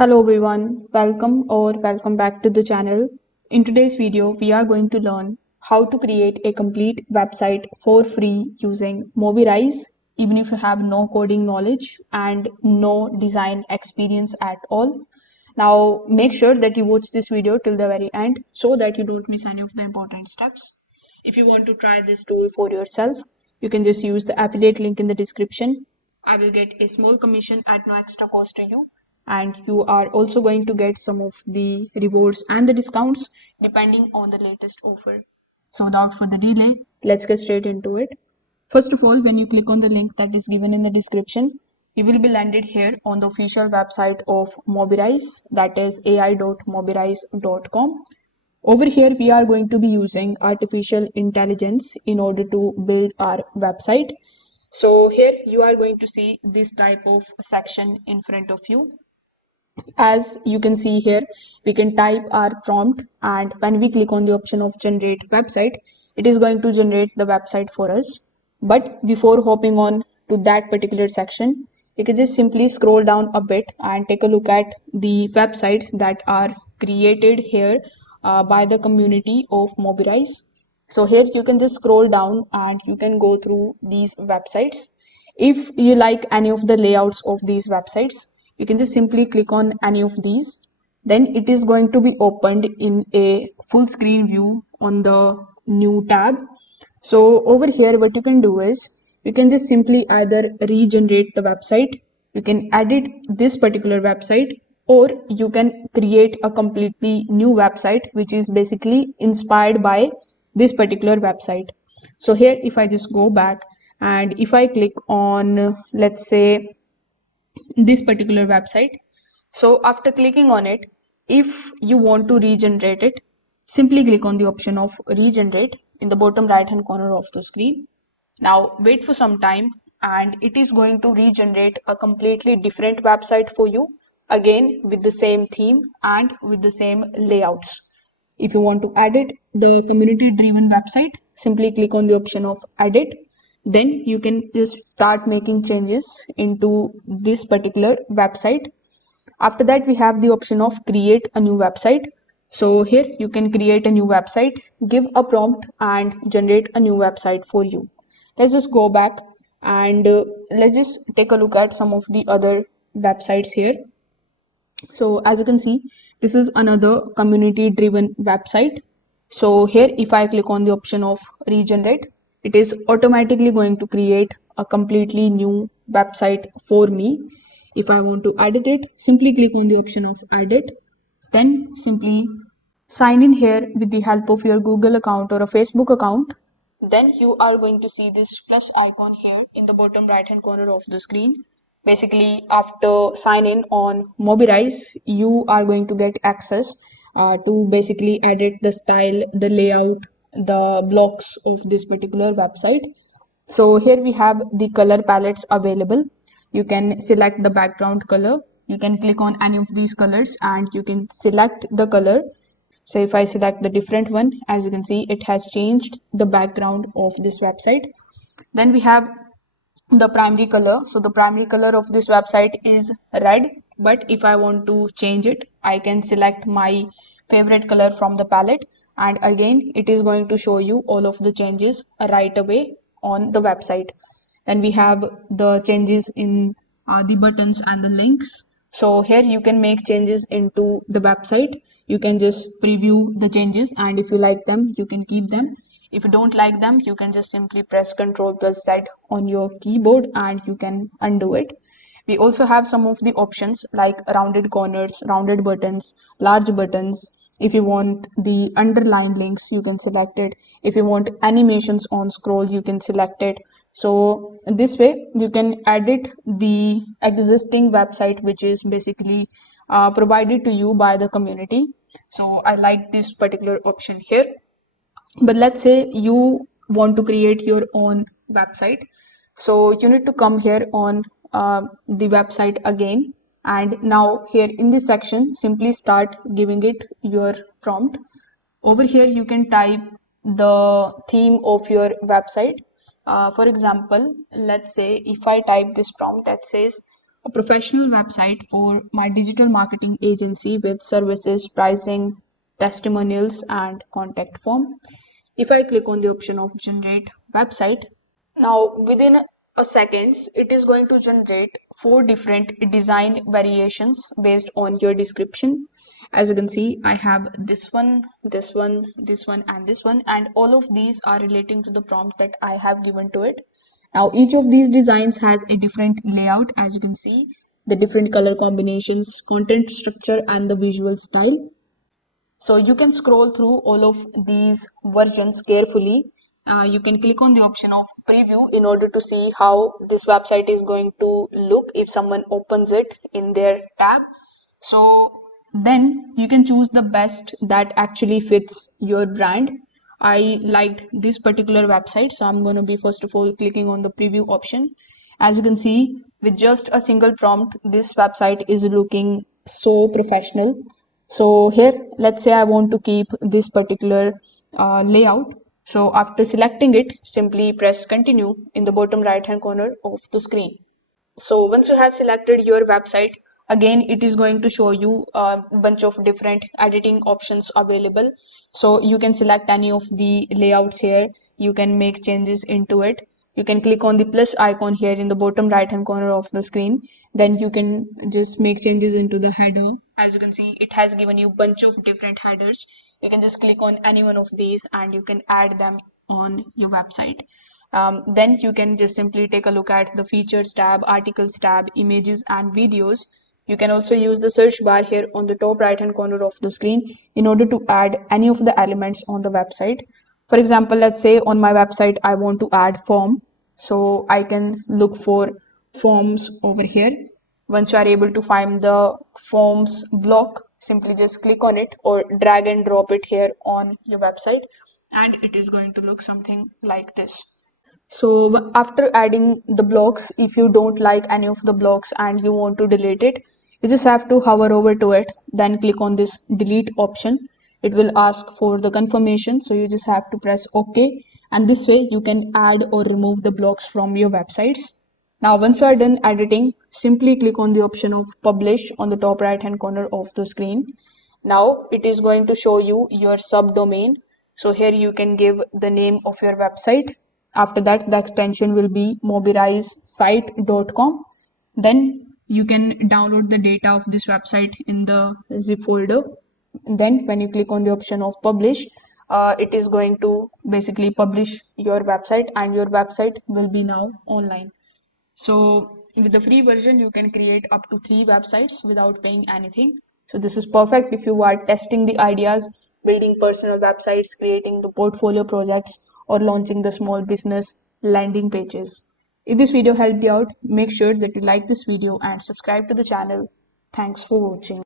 Hello everyone, welcome back to the channel. In today's video, we are going to learn how to create a complete website for free using Mobirise, even if you have no coding knowledge and no design experience at all. Now, make sure that you watch this video till the very end so that you don't miss any of the important steps. If you want to try this tool for yourself, you can just use the affiliate link in the description. I will get a small commission at no extra cost to you, and you are also going to get some of the rewards and the discounts depending on the latest offer. So without further delay, let's get straight into it. First of all, when you click on the link that is given in the description, you will be landed here on the official website of Mobirise, that is ai.mobirise.com. Over here, we are going to be using artificial intelligence in order to build our website. So here you are going to see this type of section in front of you. As you can see here, we can type our prompt, and when we click on the option of generate website, it is going to generate the website for us. But before hopping on to that particular section, you can just simply scroll down a bit and take a look at the websites that are created here by the community of Mobirise. So here you can just scroll down and you can go through these websites. If you like any of the layouts of these websites, you can just simply click on any of these. Then it is going to be opened in a full screen view on the new tab. So over here, what you can do is you can just simply either regenerate the website, you can edit this particular website, or you can create a completely new website which is basically inspired by this particular website. So here, if I just go back and if I click on, let's say, this particular website, so after clicking on it, if you want to regenerate it, simply click on the option of regenerate in the bottom right hand corner of the screen. Now wait for some time and it is going to regenerate a completely different website for you, again with the same theme and with the same layouts. If you want to edit the community driven website, simply click on the option of edit. Then you can just start making changes into this particular website. After that, we have the option of create a new website. So here you can create a new website, give a prompt and generate a new website for you. Let's just go back and let's just take a look at some of the other websites here. So as you can see, this is another community driven website. So here, if I click on the option of regenerate, it is automatically going to create a completely new website for me. If I want to edit it, simply click on the option of edit, then simply sign in here with the help of your Google account or a Facebook account. Then you are going to see this plus icon here in the bottom right hand corner of the screen. Basically, after sign in on Mobirise, you are going to get access to basically edit the style, the layout, the blocks of this particular website. So here we have the color palettes available. You can select the background color. You can click on any of these colors and you can select the color. So if I select the different one, as you can see, it has changed the background of this website. Then we have the primary color. So the primary color of this website is red, but if I want to change it, I can select my favorite color from the palette, and again it is going to show you all of the changes right away on the website. Then we have the changes in the buttons and the links. So here you can make changes into the website. You can just preview the changes, and if you like them, you can keep them. If you don't like them, you can just simply press Ctrl plus Z on your keyboard and you can undo it. We also have some of the options like rounded corners, rounded buttons, large buttons. If you want the underline links, you can select it. If you want animations on scroll, you can select it. So this way you can edit the existing website, which is basically provided to you by the community. So I like this particular option here. But let's say you want to create your own website. So you need to come here on the website again. And now here in this section, simply start giving it your prompt. Over here, you can type the theme of your website. For example, let's say if I type this prompt that says a professional website for my digital marketing agency with services, pricing, testimonials, and contact form. If I click on the option of generate website, now within a seconds, it is going to generate four different design variations based on your description. As you can see, I have this one, this one, this one, and this one, and all of these are relating to the prompt that I have given to it. Now, each of these designs has a different layout, as you can see, the different color combinations, content structure, and the visual style. So you can scroll through all of these versions carefully. You can click on the option of preview in order to see how this website is going to look if someone opens it in their tab. So then you can choose the best that actually fits your brand. I liked this particular website, so I'm going to be first of all clicking on the preview option. As you can see, with just a single prompt, this website is looking so professional. So here, let's say I want to keep this particular layout. So after selecting it, simply press continue in the bottom right hand corner of the screen. So once you have selected your website, again it is going to show you a bunch of different editing options available. So you can select any of the layouts here. You can make changes into it. You can click on the plus icon here in the bottom right hand corner of the screen. Then you can just make changes into the header. As you can see, it has given you bunch of different headers. You can just click on any one of these and you can add them on your website. Then you can just simply take a look at the features tab, articles tab, images and videos. You can also use the search bar here on the top right hand corner of the screen in order to add any of the elements on the website. For example, let's say on my website I want to add form. So I can look for forms over here. Once you are able to find the forms block, simply just click on it or drag and drop it here on your website, and it is going to look something like this. So after adding the blocks, if you don't like any of the blocks and you want to delete it, you just have to hover over to it, then click on this delete option. It will ask for the confirmation, so you just have to press OK, and this way you can add or remove the blocks from your websites. Now once you are done editing, simply click on the option of publish on the top right hand corner of the screen. Now it is going to show you your subdomain. So here you can give the name of your website. After that, the extension will be mobirisesite.com. Then you can download the data of this website in the zip folder. Then when you click on the option of publish, it is going to basically publish your website and your website will be now online. So with the free version, you can create up to 3 websites without paying anything. So this is perfect if you are testing the ideas, building personal websites, creating the portfolio projects, or launching the small business landing pages. If this video helped you out, make sure that you like this video and subscribe to the channel. Thanks for watching.